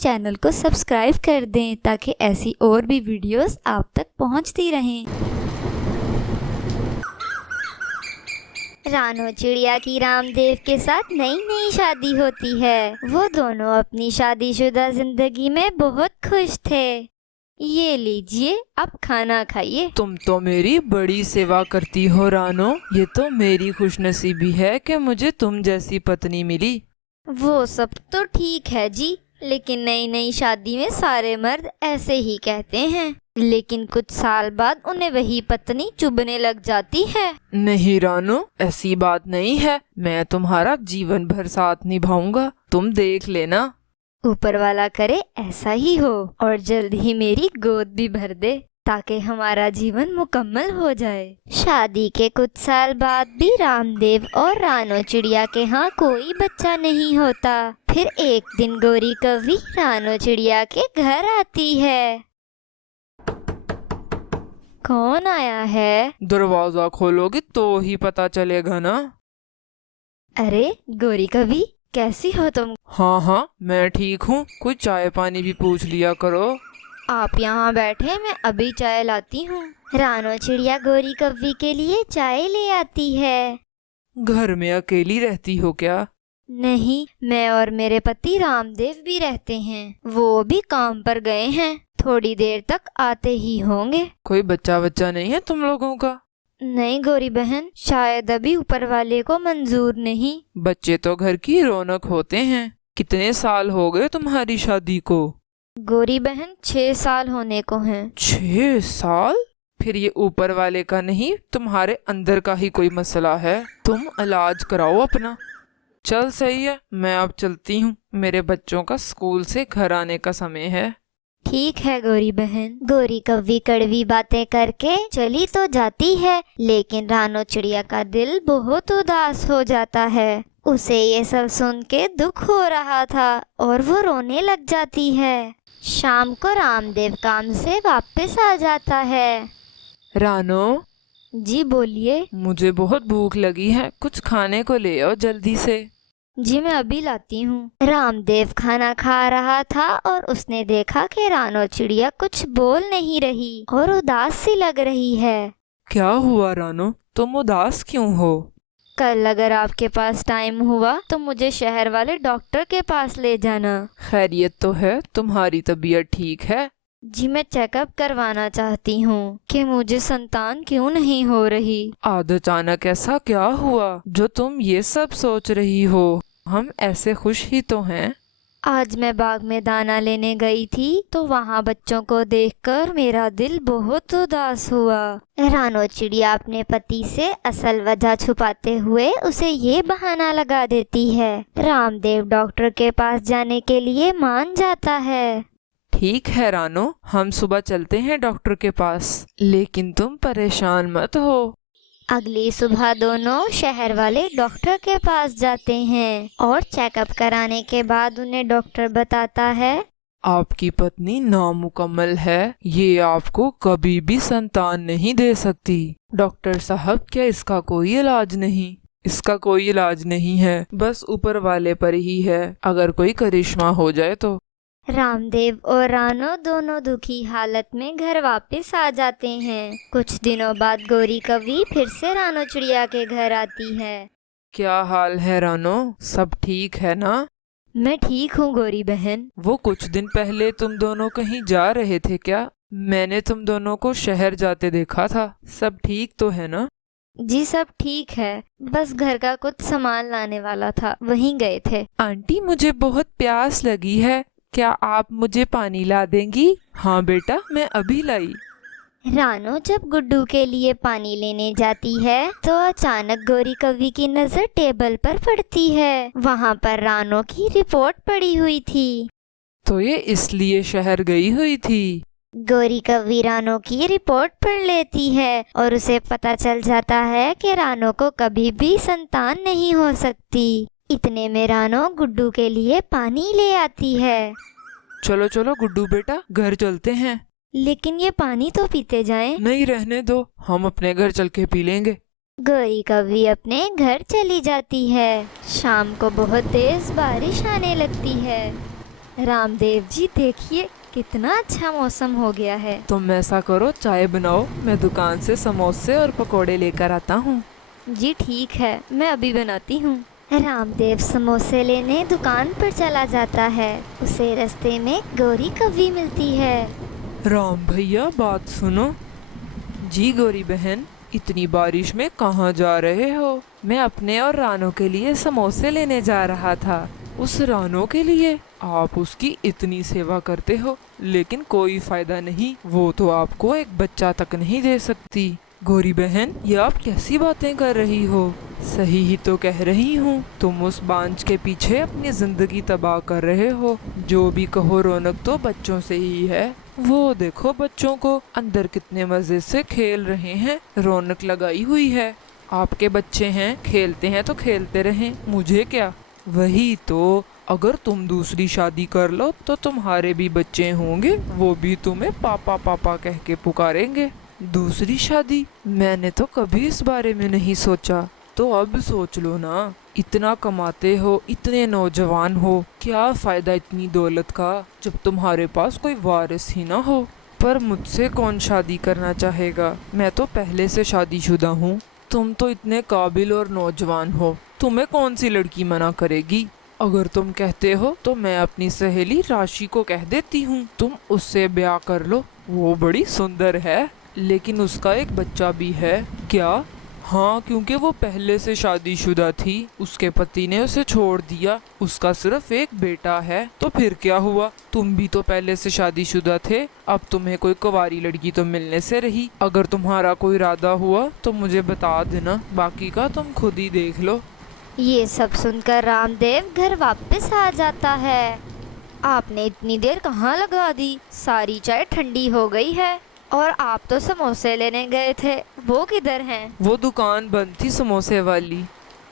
Channel को subscribe कर दें ताकि ऐसी और भी वीडियोस आप तक पहुंचती रहें। रानो चिड़िया की रामदेव के साथ नई नई शादी होती है। वो दोनों अपनी शादीशुदा जिंदगी में बहुत खुश थे। ये लीजिए, अब खाना खाइए। तुम तो मेरी बड़ी सेवा करती हो रानो। ये तो मेरी खुशनसीबी है कि मुझे तुम जैसी पत्नी मिली। वो सब तो ठीक है जी, लेकिन नई नई शादी में सारे मर्द ऐसे ही कहते हैं, लेकिन कुछ साल बाद उन्हें वही पत्नी चुभने लग जाती है। नहीं रानो, ऐसी बात नहीं है। मैं तुम्हारा जीवन भर साथ निभाऊंगा, तुम देख लेना। ऊपर वाला करे ऐसा ही हो और जल्द ही मेरी गोद भी भर दे ताकि हमारा जीवन मुकम्मल हो जाए। शादी के कुछ साल बाद भी रामदेव और रानो चिड़िया के यहाँ कोई बच्चा नहीं होता। फिर एक दिन गोरी कौवी रानो चिड़िया के घर आती है। कौन आया है? दरवाजा खोलोगे तो ही पता चलेगा ना। अरे गोरी कौवी, कैसी हो तुम? हाँ, मैं ठीक हूँ। कुछ चाय पानी भी पूछ लिया करो। आप यहाँ बैठे, मैं अभी चाय लाती हूँ। रानो चिड़िया गोरी कौवी के लिए चाय ले आती है। घर में अकेली रहती हो क्या? नहीं, मैं और मेरे पति रामदेव भी रहते हैं। वो भी काम पर गए हैं, थोड़ी देर तक आते ही होंगे। कोई बच्चा नहीं है तुम लोगों का? नहीं गोरी बहन, शायद अभी ऊपर वाले को मंजूर नहीं। बच्चे तो घर की रौनक होते हैं। कितने साल हो गए तुम्हारी शादी को? गोरी बहन 6 साल होने को हैं। 6 साल? फिर ये ऊपर वाले का नहीं, तुम्हारे अंदर का ही कोई मसला है। तुम इलाज कराओ अपना। चल सही है, मैं अब चलती हूँ। मेरे बच्चों का स्कूल से घर आने का समय है। ठीक है गोरी बहन। गोरी कौवी कड़वी बातें करके चली तो जाती है, लेकिन रानो चिड़िया का दिल बहुत उदास हो जाता है। उसे ये सब सुन के दुख हो रहा था और वो रोने लग जाती है। शाम को रामदेव काम से वापस आ जाता है। रानो जी बोलिए। मुझे बहुत भूख लगी है, कुछ खाने को ले आओ जल्दी से। जी मैं अभी लाती हूँ। रामदेव खाना खा रहा था और उसने देखा कि रानो चिड़िया कुछ बोल नहीं रही और उदास सी लग रही है। क्या हुआ रानो, तुम उदास क्यों हो? कल अगर आपके पास टाइम हुआ तो मुझे शहर वाले डॉक्टर के पास ले जाना। खैरियत तो है? तुम्हारी तबीयत ठीक है? जी मैं चेकअप करवाना चाहती हूँ कि मुझे संतान क्यों नहीं हो रही। आज अचानक ऐसा क्या हुआ जो तुम ये सब सोच रही हो? हम ऐसे खुश ही तो हैं। आज मैं बाग में दाना लेने गई थी तो वहाँ बच्चों को देखकर मेरा दिल बहुत उदास हुआ। रानो चिड़िया अपने पति से असल वजह छुपाते हुए उसे ये बहाना लगा देती है। रामदेव डॉक्टर के पास जाने के लिए मान जाता है। ठीक है रानो, हम सुबह चलते हैं डॉक्टर के पास, लेकिन तुम परेशान मत हो। अगली सुबह दोनों शहर वाले डॉक्टर के पास जाते हैं और चेकअप कराने के बाद उन्हें डॉक्टर बताता है, आपकी पत्नी नामुकम्मल है, ये आपको कभी भी संतान नहीं दे सकती। डॉक्टर साहब, क्या इसका कोई इलाज नहीं? इसका कोई इलाज नहीं है, बस ऊपर वाले पर ही है। अगर कोई करिश्मा हो जाए तो। रामदेव और रानो दोनों दुखी हालत में घर वापस आ जाते हैं। कुछ दिनों बाद गोरी कौवी फिर से रानो चिड़िया के घर आती है। क्या हाल है रानो, सब ठीक है ना? मैं ठीक हूँ गोरी बहन। वो कुछ दिन पहले तुम दोनों कहीं जा रहे थे क्या? मैंने तुम दोनों को शहर जाते देखा था। सब ठीक तो है ना? जी सब ठीक है, बस घर का कुछ सामान लाने वाला था, वहीं गए थे। आंटी, मुझे बहुत प्यास लगी है, क्या आप मुझे पानी ला देंगी? हाँ बेटा, मैं अभी लाई। रानो जब गुड्डू के लिए पानी लेने जाती है तो अचानक गोरी कौवी की नजर टेबल पर पड़ती है। वहाँ पर रानो की रिपोर्ट पड़ी हुई थी। तो ये इसलिए शहर गई हुई थी? गोरी कौवी रानो की रिपोर्ट पढ़ लेती है और उसे पता चल जाता है कि रानो को कभी भी संतान नहीं हो सकती। इतने में रानो गुड्डू के लिए पानी ले आती है। चलो चलो गुड्डू बेटा, घर चलते हैं। लेकिन ये पानी तो पीते जाएं। नहीं, रहने दो, हम अपने घर चल के पी लेंगे। गोरी कौवी अपने घर चली जाती है। शाम को बहुत तेज बारिश आने लगती है। रामदेव जी देखिए कितना अच्छा मौसम हो गया है। तुम ऐसा करो, चाय बनाओ, मैं दुकान से समोसे और पकोड़े लेकर आता हूँ। जी ठीक है, मैं अभी बनाती हूँ। रामदेव समोसे लेने दुकान पर चला जाता है। उसे रास्ते में गौरी कव्वी मिलती है। राम भैया बात सुनो। जी गौरी बहन, इतनी बारिश में कहाँ जा रहे हो? मैं अपने और रानो के लिए समोसे लेने जा रहा था। उस रानो के लिए? आप उसकी इतनी सेवा करते हो, लेकिन कोई फायदा नहीं, वो तो आपको एक बच्चा तक नहीं दे सकती। गौरी बहन, ये आप कैसी बातें कर रही हो? सही ही तो कह रही हूँ। तुम उस बांझ के पीछे अपनी जिंदगी तबाह कर रहे हो। जो भी कहो, रौनक तो बच्चों से ही है। वो देखो बच्चों को, अंदर कितने मजे से खेल रहे हैं, रौनक लगाई हुई है। आपके बच्चे हैं, खेलते हैं तो खेलते रहें, मुझे क्या। वही तो, अगर तुम दूसरी शादी कर लो तो तुम्हारे भी बच्चे होंगे, वो भी तुम्हें पापा पापा कह के पुकारेंगे। दूसरी शादी? मैंने तो कभी इस बारे में नहीं सोचा। तो अब सोच लो ना, इतना कमाते हो, इतने नौजवान हो, क्या फायदा इतनी दौलत का जब तुम्हारे पास कोई वारिस ही ना हो। पर मुझसे कौन शादी करना चाहेगा? मैं तो पहले से शादीशुदा हूँ। तुम तो इतने काबिल और नौजवान हो, तुम्हें कौन सी लड़की मना करेगी? अगर तुम कहते हो तो मैं अपनी सहेली राशि को कह देती हूँ, तुम उससे ब्याह कर लो। वो बड़ी सुंदर है, लेकिन उसका एक बच्चा भी है। क्या? हाँ, क्योंकि वो पहले से शादीशुदा थी, उसके पति ने उसे छोड़ दिया, उसका सिर्फ एक बेटा है। तो फिर क्या हुआ? तुम भी तो पहले से शादीशुदा थे, अब तुम्हें कोई कुंवारी लड़की तो मिलने से रही। अगर तुम्हारा कोई इरादा हुआ तो मुझे बता देना, बाकी का तुम खुद ही देख लो। ये सब सुनकर रामदेव घर वापस आ जाता है। आपने इतनी देर कहाँ लगा दी? सारी चाय ठंडी हो गई है। और आप तो समोसे लेने गए थे, वो किधर हैं? वो दुकान बंद थी समोसे वाली।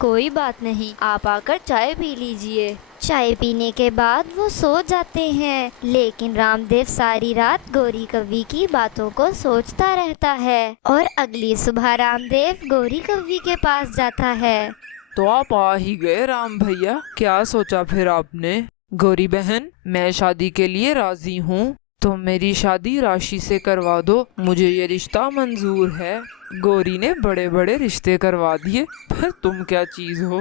कोई बात नहीं, आप आकर चाय पी लीजिए। चाय पीने के बाद वो सो जाते हैं, लेकिन रामदेव सारी रात गौरी कव्वी की बातों को सोचता रहता है। और अगली सुबह रामदेव गौरी कव्वी के पास जाता है। तो आप आ ही गए राम भैया, क्या सोचा फिर आपने? गौरी बहन, मैं शादी के लिए राजी हूँ, तुम मेरी शादी राशि से करवा दो, मुझे ये रिश्ता मंजूर है। गौरी ने बड़े बड़े रिश्ते करवा दिए, फिर तुम क्या चीज हो।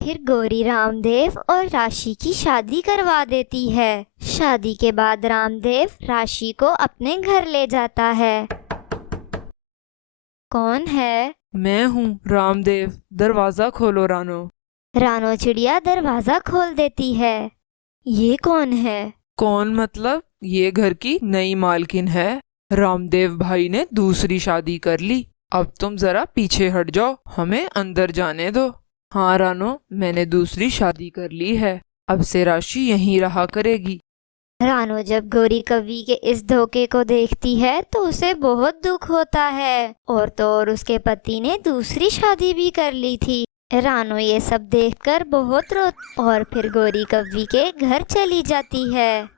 फिर गौरी रामदेव और राशि की शादी करवा देती है। शादी के बाद रामदेव राशि को अपने घर ले जाता है। कौन है? मैं हूँ रामदेव, दरवाजा खोलो रानो। रानो चिड़िया दरवाजा खोल देती है। ये कौन है? कौन मतलब? ये घर की नई मालकिन है। रामदेव भाई ने दूसरी शादी कर ली। अब तुम जरा पीछे हट जाओ, हमें अंदर जाने दो। हाँ रानो, मैंने दूसरी शादी कर ली है, अब से राशि यहीं रहा करेगी। रानो जब गौरी कव्वी के इस धोखे को देखती है तो उसे बहुत दुख होता है। और तो और उसके पति ने दूसरी शादी भी कर ली थी। रानो ये सब देखकर बहुत और फिर गौरी कव्वी के घर चली जाती है।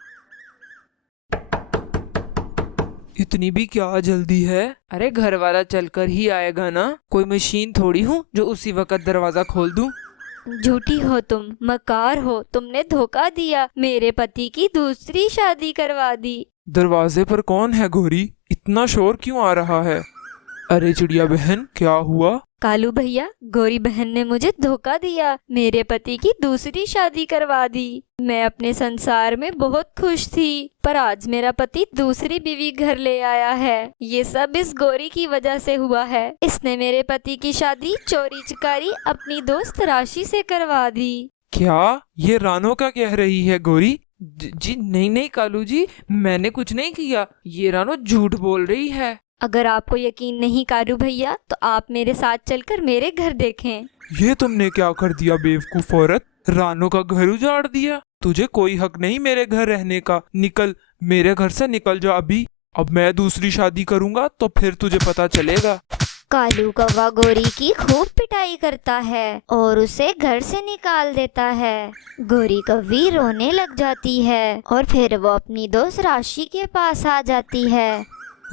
इतनी भी क्या जल्दी है? अरे घर वाला चलकर ही आएगा ना, कोई मशीन थोड़ी हूँ जो उसी वक्त दरवाजा खोल दूँ। झूठी हो तुम, मकार हो, तुमने धोखा दिया, मेरे पति की दूसरी शादी करवा दी। दरवाजे पर कौन है गौरी? इतना शोर क्यों आ रहा है? अरे चिड़िया बहन, क्या हुआ? कालू भैया, गौरी बहन ने मुझे धोखा दिया, मेरे पति की दूसरी शादी करवा दी। मैं अपने संसार में बहुत खुश थी, पर आज मेरा पति दूसरी बीवी घर ले आया है। ये सब इस गौरी की वजह से हुआ है। इसने मेरे पति की शादी चोरी चकारी अपनी दोस्त राशि से करवा दी। क्या? ये रानो क्या कह रही है गौरी? जी नहीं नहीं कालू जी, मैंने कुछ नहीं किया, ये रानो झूठ बोल रही है। अगर आपको यकीन नहीं कालू भैया, तो आप मेरे साथ चलकर मेरे घर देखें। ये तुमने क्या कर दिया बेवकूफ औरत? रानो का घर उजाड़ दिया। तुझे कोई हक नहीं मेरे घर रहने का, निकल, मेरे घर से निकल जा अभी। अब मैं दूसरी शादी करूंगा तो फिर तुझे पता चलेगा। कालू कौवा गौरी की खूब पिटाई करता है और उसे घर से निकाल देता है। गौरी कव्वी रोने लग जाती है और फिर वो अपनी दोस्त राशि के पास आ जाती है।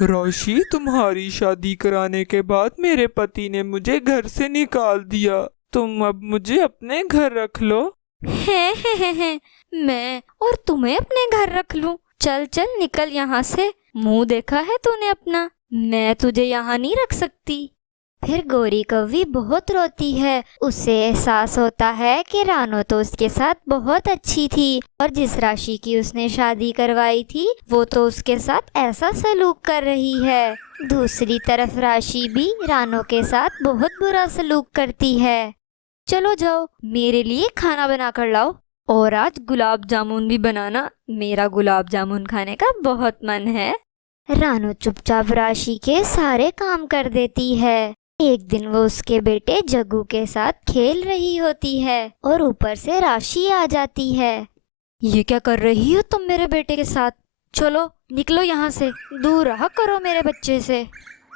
राशि, तुम्हारी शादी कराने के बाद मेरे पति ने मुझे घर से निकाल दिया, तुम अब मुझे अपने घर रख लो। हैं, मैं और तुम्हें अपने घर रख लूं? चल चल निकल यहाँ से, मुंह देखा है तूने अपना, मैं तुझे यहाँ नहीं रख सकती। फिर गौरी कौवी बहुत रोती है। उसे एहसास होता है कि रानो तो उसके साथ बहुत अच्छी थी और जिस राशि की उसने शादी करवाई थी वो तो उसके साथ ऐसा सलूक कर रही है। दूसरी तरफ राशि भी रानो के साथ बहुत बुरा सलूक करती है। चलो जाओ, मेरे लिए खाना बना कर लाओ और आज गुलाब जामुन भी बनाना, मेरा गुलाब जामुन खाने का बहुत मन है। रानो चुपचाप राशि के सारे काम कर देती है। एक दिन वो उसके बेटे जग्गू के साथ खेल रही होती है और ऊपर से राशि आ जाती है। ये क्या कर रही हो तुम मेरे बेटे के साथ? चलो निकलो यहाँ से, दूर रहा करो मेरे बच्चे से।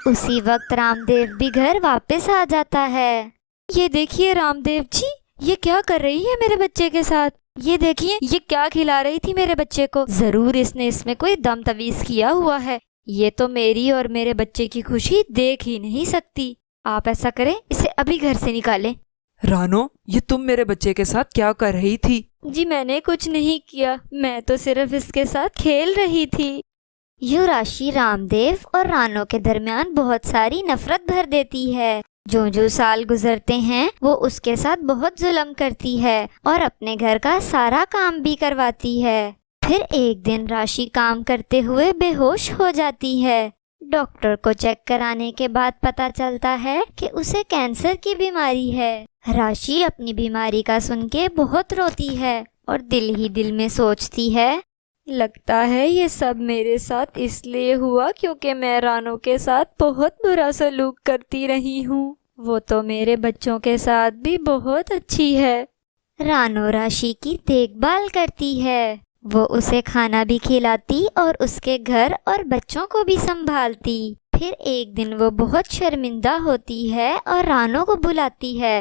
उसी वक्त रामदेव भी घर वापस आ जाता है। ये देखिए रामदेव जी, ये क्या कर रही है मेरे बच्चे के साथ? ये देखिए, ये क्या खिला रही थी मेरे बच्चे को? जरूर इसने इसमें कोई दम तवीज किया हुआ है। ये तो मेरी और मेरे बच्चे की खुशी देख ही नहीं सकती। आप ऐसा करें, इसे अभी घर से निकालें। रानो, ये तुम मेरे बच्चे के साथ क्या कर रही थी? जी मैंने कुछ नहीं किया, मैं तो सिर्फ इसके साथ खेल रही थी। यूँ राशि रामदेव और रानो के दरमियान बहुत सारी नफरत भर देती है। जो जो साल गुजरते हैं वो उसके साथ बहुत जुल्म करती है और अपने घर का सारा काम भी करवाती है। फिर एक दिन राशि काम करते हुए बेहोश हो जाती है। डॉक्टर को चेक कराने के बाद पता चलता है कि उसे कैंसर की बीमारी है। राशि अपनी बीमारी का सुन के बहुत रोती है और दिल ही दिल में सोचती है, लगता है ये सब मेरे साथ इसलिए हुआ क्योंकि मैं रानो के साथ बहुत बुरा सलूक करती रही हूँ। वो तो मेरे बच्चों के साथ भी बहुत अच्छी है। रानो राशि की देखभाल करती है। वो उसे खाना भी खिलाती और उसके घर और बच्चों को भी संभालती। फिर एक दिन वो बहुत शर्मिंदा होती है और रानो को बुलाती है।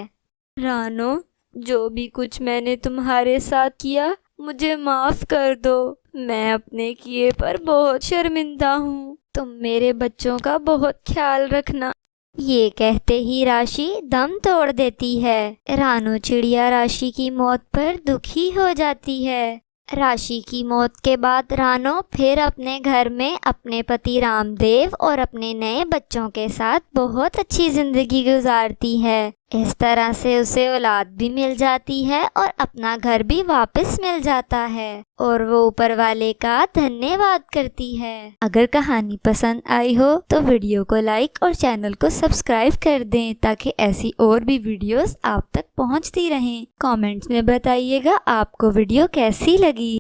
रानो, जो भी कुछ मैंने तुम्हारे साथ किया मुझे माफ कर दो। मैं अपने किए पर बहुत शर्मिंदा हूँ। तुम मेरे बच्चों का बहुत ख्याल रखना। ये कहते ही राशि दम तोड़ देती है। रानो चिड़िया राशि की मौत पर दुखी हो जाती है। राशि की मौत के बाद रानो फिर अपने घर में अपने पति रामदेव और अपने नए बच्चों के साथ बहुत अच्छी जिंदगी गुजारती है। इस तरह से उसे औलाद भी मिल जाती है और अपना घर भी वापस मिल जाता है और वो ऊपर वाले का धन्यवाद करती है। अगर कहानी पसंद आई हो तो वीडियो को लाइक और चैनल को सब्सक्राइब कर दें ताकि ऐसी और भी वीडियोस आप तक पहुंचती रहें। कमेंट्स में बताइएगा आपको वीडियो कैसी लगी।